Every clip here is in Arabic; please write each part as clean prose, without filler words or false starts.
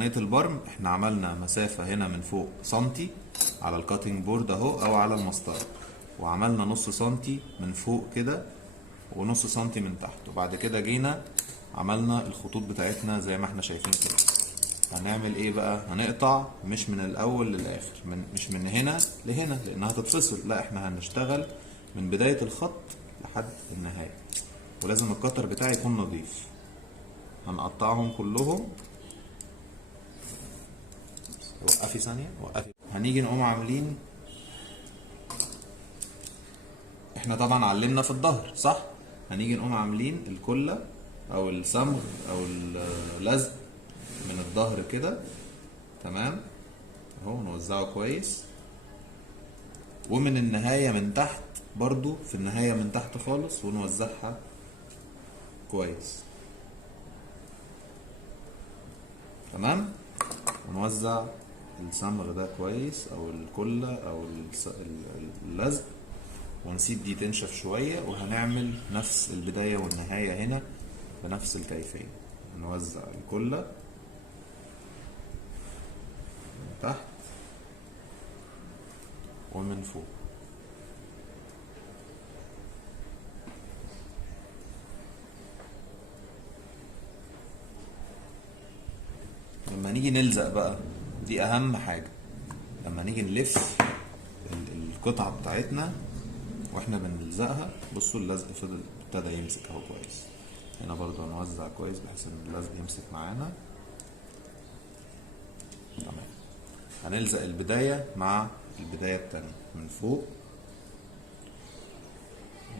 تقنية البرم احنا عملنا مسافة هنا من فوق سنتي على الكاتنج بورد اهو او على المسطرة، وعملنا نص سنتي من فوق كده ونص سنتي من تحت، وبعد كده جينا عملنا الخطوط بتاعتنا زي ما احنا شايفين كده. هنعمل ايه بقى؟ هنقطع مش من الاول للاخر، مش من هنا لهنا لانها هتتفصل، لا احنا هنشتغل من بداية الخط لحد النهاية، ولازم القطر بتاعي يكون نظيف. هنقطعهم كلهم. وقفي ثانية، وقفي. هنيجي نقوم عاملين، احنا طبعا علمنا في الظهر صح؟ هنيجي نقوم عاملين الكلة او الصمغ او اللزق من الظهر كده، تمام اهو، نوزعه كويس. ومن النهاية من تحت برضو، في النهاية من تحت خالص، ونوزعها كويس، تمام. ونوزع الصمغ ده كويس او الكلة او اللزق، ونسيب دي تنشف شوية، وهنعمل نفس البداية والنهاية هنا بنفس الكيفية. هنوزع الكلة من تحت ومن فوق. لما نيجي نلزق بقى، دي اهم حاجة، لما نيجي نلف القطعة بتاعتنا واحنا بنلزقها، بصوا اللزق ابتدى يمسك اهو كويس. هنا برضو هنوزع كويس بحيث ان اللزق يمسك معانا، تمام. هنلزق البداية مع البداية التانية من فوق،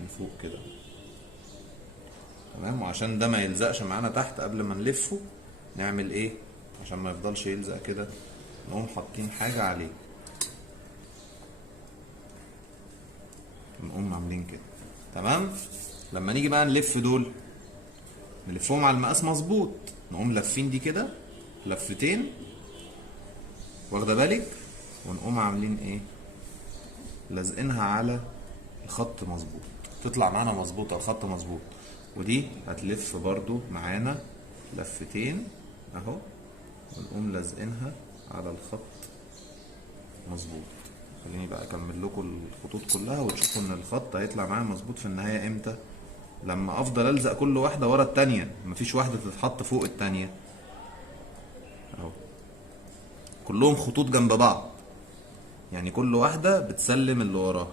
من فوق كده، تمام. وعشان ده ما يلزقش معانا تحت قبل ما نلفه، نعمل ايه عشان ما يفضلش يلزق كده؟ نقوم حاطين حاجة عليه، نقوم عاملين كده، تمام. لما نيجي بقى نلف دول، نلفهم على المقاس مظبوط، نقوم لافين دي كده لفتين، واخده بالك، ونقوم عاملين ايه؟ لازقينها على الخط مظبوط، تطلع معانا مظبوطه، الخط مظبوط. ودي هتلف برضو معانا لفتين اهو، ونقوم لازقينها على الخط مظبوط. خليني بقى اكمل لكم الخطوط كلها وتشوفوا ان الخط هيطلع معايا مظبوط في النهايه امتى؟ لما افضل الزق كل واحده ورا التانيه، مفيش واحده تتحط فوق التانيه اهو، كلهم خطوط جنب بعض، يعني كل واحده بتسلم اللي وراها،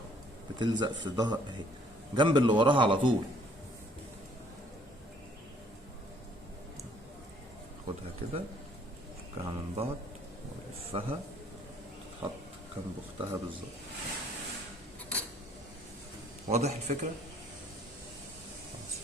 بتلزق في ظهر اهي جنب اللي وراها على طول. خدها كده، فكها من بعض ولفها، تتحط جنب اختها بالظبط. واضح الفكره؟ خلاص،